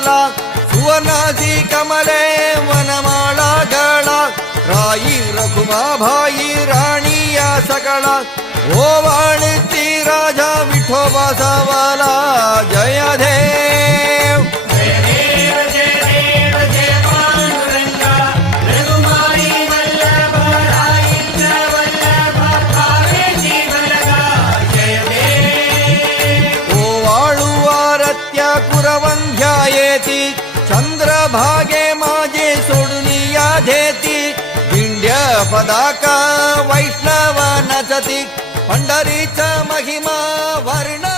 बाला सुवर्णासी कमले वनमाळा गळा राई रखुमाबाई राणी या सकळा ओवाळती राजा विठोबा सावाला जय देव कुरवंध्या येती चंद्रभागे माझे सोडुनिया धेती दिंड्य पदाका वैष्णव नचती पंढरीचा महिमा वर्ण